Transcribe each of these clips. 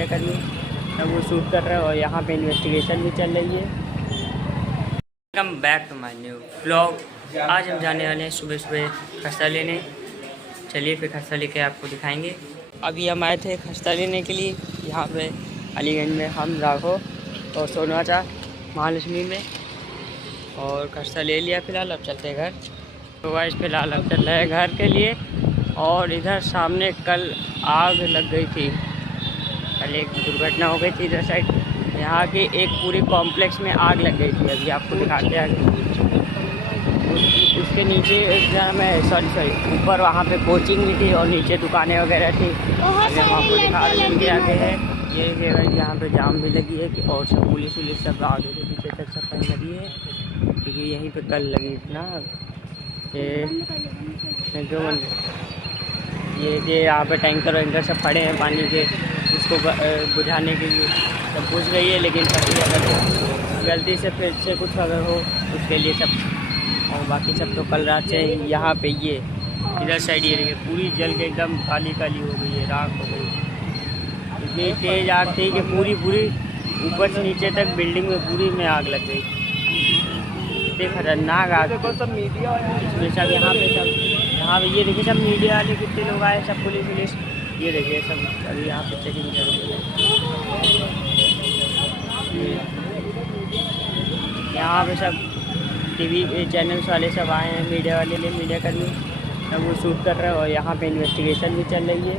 Media कर्मी सब वो शूट कर रहे हैं और यहाँ पे इन्वेस्टिगेशन भी चल रही है। Welcome back to my new vlog. आज हम जाने वाले हैं सुबह सुबह खस्ता लेने। चलिए फिर खस्ता लेके आपको दिखाएंगे। अभी हम आए थे खस्ता लेने के लिए यहाँ पे अलीगंज में, हम राघो और सोनवाचा महालक्ष्मी में, और खस्ता ले लिया। फ़िलहाल अब चलते हैं घर। तो गाइस फ़िलहाल अब चल रहे हैं घर के लिए। और इधर सामने कल आग लग गई थी, कल एक दुर्घटना हो गई थी इधर साइड। यहाँ की एक पूरी कॉम्प्लेक्स में आग लग गई थी। अभी आपको दिखाते हैं आगे। उसके नीचे में सॉरी ऊपर वहाँ पे कोचिंग भी थी और नीचे दुकानें वगैरह थी। अभी हम आपको दिखा रहे हैं कि आगे है ये जगह, यहाँ पे जाम भी लगी है कि और सब पुलिस वुलिस सब आगे से पीछे तक सब कहीं लगी है, क्योंकि यहीं पे कल लगी थी ना ये यहाँ पे टैंकर वैंकर सब पड़े हैं पानी के, उसको बुझाने के लिए सब बुझ गई है। लेकिन कभी अगर गलती से फिर से कुछ अगर हो उसके लिए सब, और बाकी सब तो कल रात से यहाँ पे ये इधर साइड ये देखिए पूरी जल के एकदम काली काली हो गई है, राख हो गई। इतनी तेज़ आग थी कि पूरी ऊपर से नीचे तक बिल्डिंग में पूरी में आग लग गई। इतनी खतरनाक आग। सब मीडिया इसमें सब यहाँ पे ये देखिए सब मीडिया वाले कितने लोग आए, सब पुलिस वुलिस ये देखिए सब अभी यहाँ पे चेकिंग कर रही है। यहाँ पे सब टीवी चैनल्स वाले सब आए हैं, मीडिया वाले मीडिया कर्मी सब वो शूट कर रहे हैं और यहाँ पे इन्वेस्टिगेशन भी चल रही है।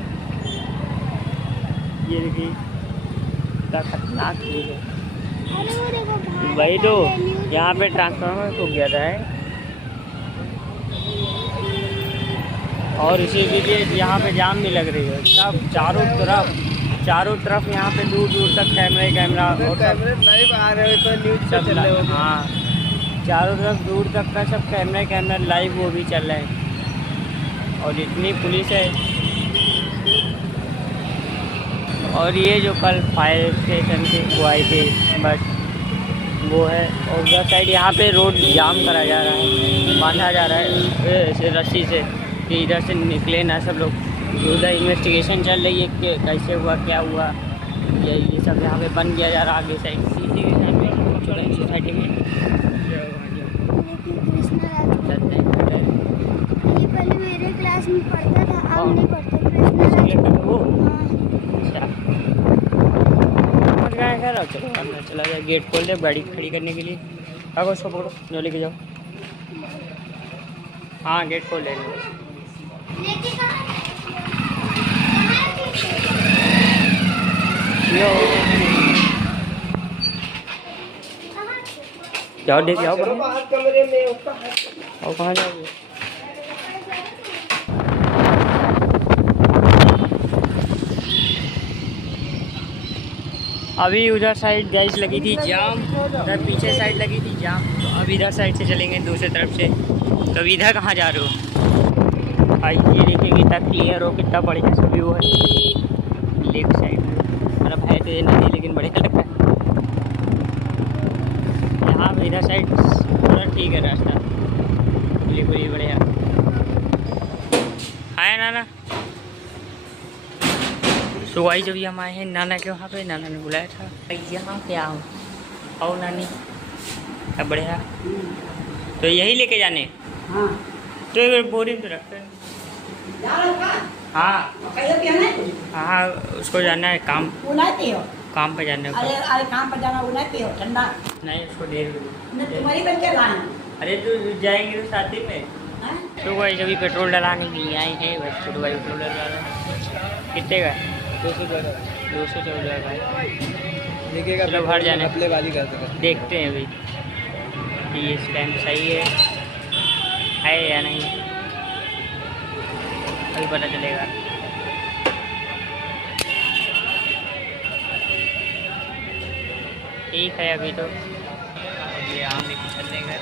ये देखिए क्या खतरनाक चीज़ है। वही तो यहाँ पे ट्रांसफार्मर हो गया था है। और इसी के लिए यहाँ पे जाम भी लग रही है। सब चारों तरफ यहाँ पे दूर तक कैमरा और कैमरे लाइव आ रहे हो, तो न्यूज़ सब चल रहे हो। हाँ, चारों तरफ दूर तक का सब कैमरा लाइव वो भी चल रहे हैं। और इतनी पुलिस है। और ये जो कल फायर स्टेशन से वो आई थी बस वो है। और उधर साइड यहाँ पे रोड जाम करा जा रहा है, बांधा जा रहा है ऐसे रस्सी से कि इधर से निकले ना सब लोग। उधर इन्वेस्टिगेशन चल रही है कि कैसे हुआ क्या हुआ। ये सब यहाँ पे बंद किया जा रहा है आगे साइड सोसाइटी में। ये पहले मेरे क्लास में पढ़ता था, अब नहीं पढ़ता। वो चला जाए, गेट खोल दे गाड़ी खड़ी करने के लिए। कागो उसको पकड़ो, जो लेके जाओ। हाँ गेट खोल दे। जाओ देख जाओ कमरे में। और कहाँ जाओगे? अभी उधर साइड गैस लगी थी जाम, उधर पीछे साइड लगी थी जाम। तो अब इधर साइड से चलेंगे दूसरी तरफ से। तो अभी इधर कहाँ जा रहे हो? भाई ये देखिए कितना क्लियर हो, कितना बढ़िया सा व्यू है लेफ्ट साइड में। मतलब है तो ये नदी, लेकिन बढ़िया लगता है यहाँ पे। इधर साइड पूरा ठीक है रास्ता, पूरी बढ़िया है नाना। सुबह जब हम आए हैं नाना के वहाँ पे, नाना ने बुलाया था यहाँ पे आओ नानी। अब बढ़िया तो यही लेके जाने। हाँ तो बोरी में तो रखते हैं। हाँ उसको जाना है काम पे जाना है। अरे काम पर जाना उन्हें हो ठंडा नहीं, उसको देर तुम्हारी बन के लाना। अरे तो जाएंगे तो साथ ही में। तो भाई अभी पेट्रोल डलाने के लिए आए हैं बस। तो भाई पेट्रोल डलाना कितने का? 214 भाई देखिए का भर जाने अपने वाली कर सकते। देखते हैं अभी कि ये स्टैंड सही है या नहीं, अभी पता चलेगा। ठीक है अभी तो ये आम लेके चलने गए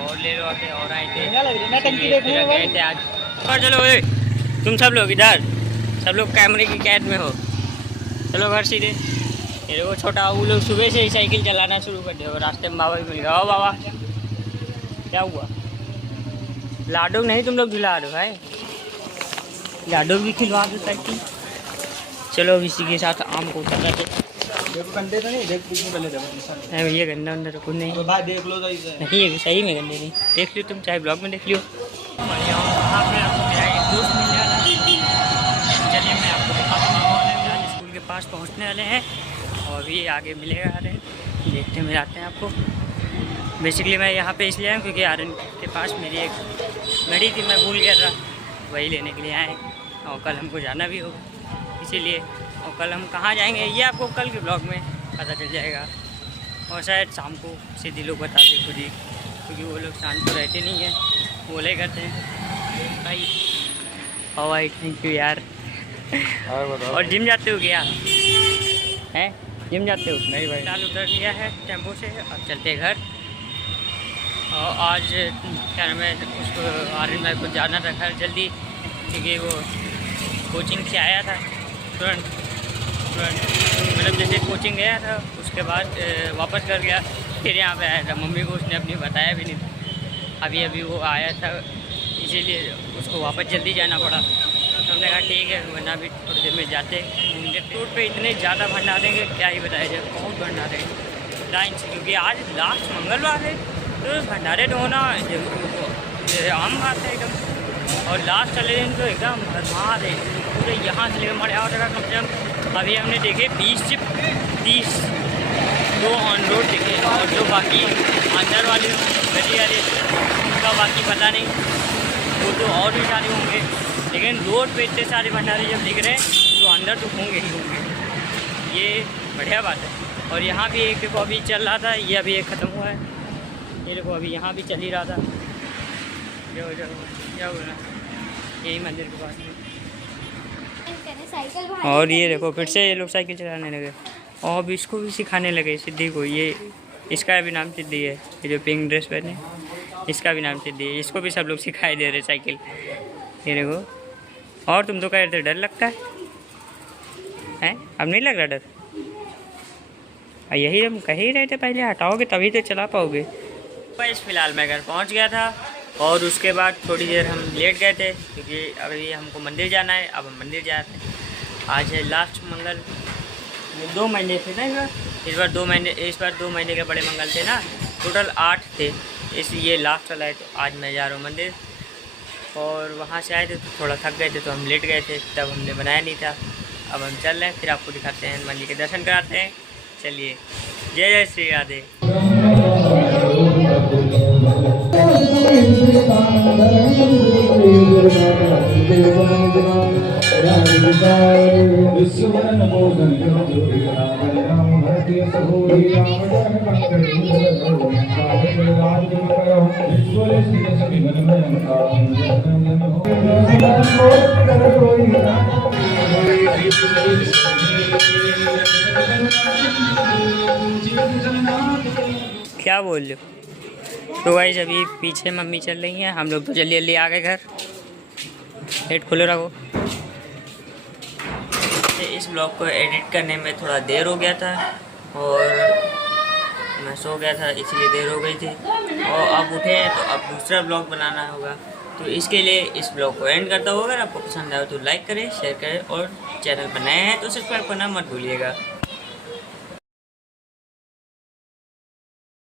और ले लो आके और आए थे आज। और चलो तुम सब लोग इधर, सब लोग कैमरे की कैद में हो। चलो घर सीधे। ये वो छोटा वो लोग सुबह से ही साइकिल चलाना शुरू कर दिया। रास्ते में बाबा भी मिल गया। ओ बाबा क्या हुआ? लाडू नहीं तुम लोग दिला दो भाई, लाडू भी खिलवा दो साइकिल। चलो अब इसी के साथ आम को उतर रहे थे। देखो कंडे तो नहीं, देख पूछने पहले देखो। नहीं भैया गंदा अंदर कुछ नहीं, भाई देख लो सही से। नहीं है सही में गंदे नहीं, देख लियो तुम, चाहे ब्लॉग में देख लियो। और यहाँ पे आपको मेरा एक दोस्त मिल जाना। चलिए मैं आपको दिखाता हूँ, स्कूल के पास पहुँचने वाले हैं और अभी आगे मिलेगा आर्यन, देखते में आते हैं आपको। बेसिकली मैं यहाँ पे इसलिए आया क्योंकि आर्यन के पास मेरी एक घड़ी थी, मैं भूल गया था, वही लेने के लिए आए और कल हमको जाना भी होगा इसीलिए। और कल हम कहाँ जाएंगे ये आपको कल के ब्लॉग में पता चल जाएगा, और शायद शाम को सीधे लोग बताते खुद ही, क्योंकि वो लोग शांत तो रहते नहीं हैं, बोले ही करते हैं भाई। और भाई थैंक यू यार। और जिम जाते हो क्या हैं? जिम जाते हो? नहीं भाई। फिलहाल उतर लिया है टेम्पो से, अब चलते हैं घर। और आज क्या नाम है उसको आर्यन भाई को जाना था घर जल्दी, क्योंकि वो कोचिंग से आया था तुरंत मतलब जैसे कोचिंग गया था उसके बाद वापस कर गया, फिर यहाँ पे आया था। मम्मी को उसने अपनी बताया भी नहीं था, अभी वो आया था, इसीलिए उसको वापस जल्दी जाना पड़ा। तो हमने कहा ठीक है, वरना भी थोड़ी देर में जाते घूमते। रोड पे इतने ज़्यादा भंडारे हैं क्या ही बताया जाए, बहुत भंडारे हैं लाइन से, क्योंकि आज लास्ट मंगलवार है तो भंडारे तो होना आम बात है एकदम। और लास्ट चले दिन तो एकदम भरमार है पूरे, यहाँ से लेकर हमारे आउट का कम से कम अभी हमने देखे 20 से 30 दो ऑन रोड देखे, और जो बाकी अंदर वाले गली वाले उनका बाकी पता नहीं, वो तो और भी सारे होंगे। लेकिन रोड पे इतने सारे भंडारे जब दिख रहे हैं तो अंदर तो होंगे ही होंगे, ये बढ़िया बात है। और यहाँ भी एक देखो अभी चल रहा था, ये अभी एक ख़त्म हुआ है, ये देखो अभी यहाँ भी चल ही रहा था। क्या बोल रहा, यही मंदिर के पास में। और ये देखो फिर से ये लोग साइकिल चलाने लगे, और अब इसको भी सिखाने लगे सिद्धि को। ये इसका भी नाम सिद्धि है, ये जो पिंक ड्रेस पहने इसका भी नाम सिद्धि है, इसको भी सब लोग सिखाई दे रहे साइकिल। ये देखो, और तुम तो कह रहे थे डर लगता है, अब नहीं लग रहा डर? यही हम कह ही रहे थे, पहले हटाओगे तभी तो चला पाओगे। बस फिलहाल मैं घर पहुंच गया था, और उसके बाद थोड़ी देर हम लेट गए थे क्योंकि अभी हमको मंदिर जाना है। अब हम मंदिर जा रहे हैं, आज है लास्ट मंगल, 2 महीने थे ना इस बार 2 महीने, इस बार 2 महीने के बड़े मंगल थे ना, टोटल 8 थे, इसलिए लास्ट वाला है। तो आज मैं जा रहा हूँ मंदिर, और वहाँ से आए थे तो थोड़ा थक गए थे तो हम लेट गए थे, तब हमने बनाया नहीं था। अब हम चल रहे हैं, फिर आपको दिखाते हैं, मंदिर के दर्शन कराते हैं। चलिए, जय जय श्री राधे। क्या बोल रहे हो? तो गाइस अभी पीछे मम्मी चल रही हैं, हम लोग तो जल्दी जल्दी आ गए घर। गेट खुले रखो। इस ब्लॉग को एडिट करने में थोड़ा देर हो गया था, और मैं सो गया था इसलिए देर हो गई थी, और अब उठे हैं तो अब दूसरा ब्लॉग बनाना होगा। तो इसके लिए इस ब्लॉग को एंड करता हूँ। अगर आपको पसंद आए तो लाइक करें, शेयर करें, और चैनल पर नए हैं तो सब्सक्राइब करना मत भूलिएगा।